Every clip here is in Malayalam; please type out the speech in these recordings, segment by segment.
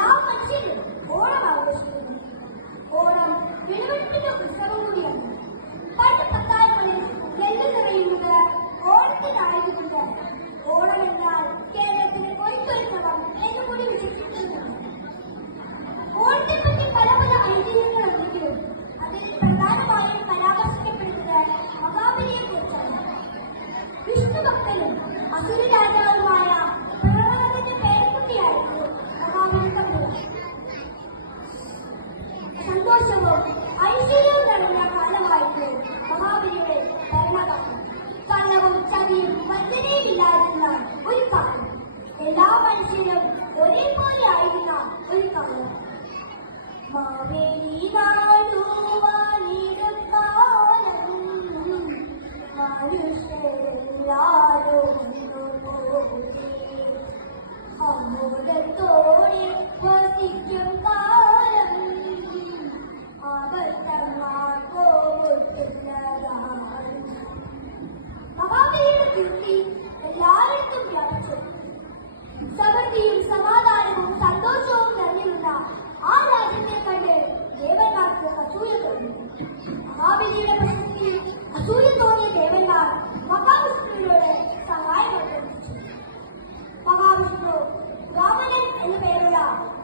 എല്ലാ മനുഷ്യരും ഓണം ആഘോഷിക്കുന്നു. ഓണം വിളവെടുപ്പിന്റെ ഉത്സവം കൂടിയാണ്. പണ്ട് പത്തായങ്ങളിൽ നെല്ല് നിറയുന്നത് ഓണത്തിനായതുകൊണ്ട് ഓണം എന്നാൽ കേരളത്തിന് കൊയ്ത്തൊരുക്കണം എന്ന് കൂടി വിശേഷിക്കുന്നുണ്ട്. ഓണത്തെപ്പറ്റി പല പല ഐതിഹ്യങ്ങൾ ഉണ്ടെങ്കിലും അതിൽ പ്രധാനമായും പരാമർശിക്കപ്പെടുന്നത് മഹാബലിയെ കുറിച്ചാണ്. വിഷ്ണു ഭക്തനും അസുര രാജാവുമായ പ്രഹ്ലാദന്റെ പേരക്കുട്ടിയായിരുന്നു മഹാബലി തമ്പുരാൻ. സന്തോഷവും ഐശ്വര്യവും നിറഞ്ഞ കാലമായിരുന്നു മഹാബലിയുടെ ഭരണകാലം. കള്ളവും ചതിയും വഞ്ചനയുമില്ലായിരുന്ന ഒരു കാലം. എല്ലാ മനുഷ്യരും ഒരേപോലെ ആയിരുന്ന ഒരു കാലം. മാവേലി നാടുവാനിടക്കാലം മനുഷ്യരെല്ലാരും അമോദത്തോടെ വസിക്കും കാലം ആപത്തമാർപ്പോട്ടുന്നതാണ്. മഹാബലിയുടെ കീർത്തി എല്ലായിടത്തും വ്യാപിച്ചു. സമൃദ്ധിയും സമാധാനവും സന്തോഷവും നിറഞ്ഞിരുന്ന ആ രാജ്യത്തെ കണ്ട് ദേവന്മാർക്ക് അസൂയ തോന്നി. മഹാബലിയുടെ പ്രശസ്തിയിൽ അസൂയ തോന്നിയ ദേവന്മാർ മഹാവിഷ്ണുവിനോട് സഹായം അഭ്യർത്ഥിച്ചു. മഹാവിഷ്ണു വാമനൻ എന്നു പേരുള്ള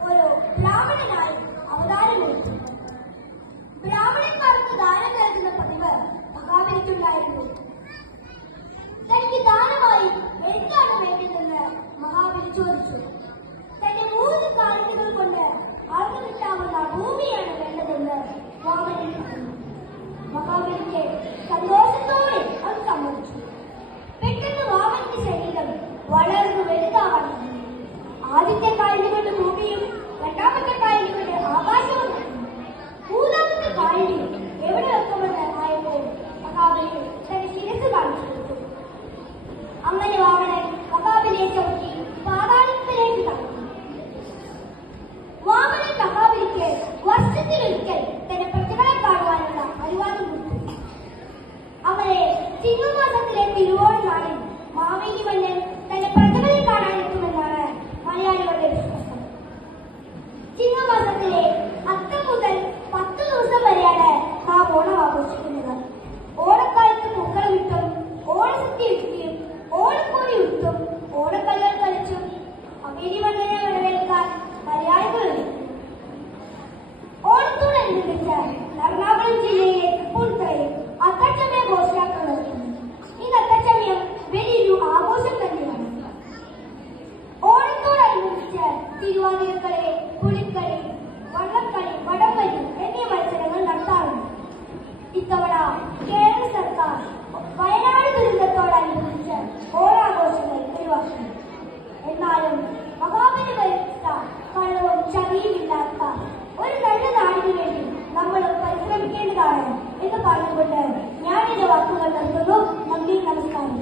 ഒരു ബ്രാഹ്മണനായി അവതാരമെടുത്തു. ബ്രാഹ്മണന്മാർക്ക് ദാനം നൽകുന്ന പതിവ് മഹാബലിക്കുണ്ടായിരുന്നു. തനിക്ക് ദാനമായി എന്താണ് വേണ്ടതെന്ന് മഹാബലി ചോദിച്ചു. തന്റെ 3 കാലുകൾ കൊണ്ട് അളന്നു കിട്ടാവുന്ന ഭൂമിയാണ് വേണ്ടതെന്ന് വാമനൻ പറഞ്ഞു. മഹാബലിക്ക് സന്തോഷത്തോടെ അത് സമ്മതിച്ചു. പെട്ടെന്ന് വാമനന്റെ ശരീരം വളർന്നു വലുതാവാൻ തുടങ്ങി. ആദ്യത്തെ കാലിനുകൊണ്ട് ഭൂമിയും രണ്ടാമത്തെ കാലിനുകൊണ്ട് ആകാശവും നൽകി. 3ാമത്തെ കാലിന് എവിടെ വെക്കുമെന്ന് ആയപ്പോൾ മഹാബലി തന്റെ ശിരസ് കാണിച്ചു കൊടുത്തു. അങ്ങനെ വാമനൻ മഹാബലിയെ ചവിട്ടി പാതാളത്തിലേക്ക് തള്ളി. വാമനൻ മഹാബലിക്ക് വർഷത്തിലൊരിക്കൽ തന്റെ പ്രജകളെ കാണുവാനുള്ള അനുവാദം കൊടുത്തു. അവരെ ചിങ്ങമാസത്തിലെ തിരുവോണ നാളിൽ മാവേലി മന്നൻ തന്റെ പ്രജകളെ കാണാൻ എത്തുമെന്നാണ് മലയാളികളുടെ വിശ്വാസം. ചിങ്ങമാസത്തിലെ അത്തം മുതൽ 10 ദിവസം വരെയാണ് നാം ഓണം ആഘോഷിക്കുന്നത്. ഓണക്കാലത്ത് പൂക്കളമിട്ടും ഓണസദ്യ ഒരുക്കിയും ഓണക്കോടി ഉടുത്തും ഓണക്കളികൾ കളിച്ചും മാവേലി മന്നനെ വരവേൽക്കാൻ മലയാളികളുണ്ട്. ഓണത്തോടനുബന്ധിച്ച് എറണാകുളം ജില്ലയിലെ തൃപ്പൂണിത്തുറയിൽ അത്തച്ചമയ ഘോഷയാത്ര നടത്തുന്നു. ഈ അത്തച്ചമയം വലിയൊരു ആഘോഷം തന്നെയാണ്. ഓണത്തോടനുബന്ധിച്ച് തിരുവാതിരക്കളി, പുലിക്കളി, വള്ളക്കളി, വടംവലി എന്നീ മത്സരങ്ങൾ നടത്താറുണ്ട്. ഇത്തവണ കേരള സർക്കാർ വയനാട് ദുരന്തത്തോടനുബന്ധിച്ച് ഓണാഘോഷങ്ങൾ ഒഴിവാക്കുന്നു. എന്നാലും മഹാബലി വരുത്ത കള്ളവും ചതിയുമില്ലാത്ത ഒരു നല്ല നാടിനു വേണ്ടി നമ്മൾ പരിശ്രമിക്കേണ്ടതാണ് എന്ന് പറഞ്ഞുകൊണ്ട് ഞാൻ എന്റെ വാക്കുകൾ നിർത്തുന്നു. നന്ദി, നമസ്കാരം.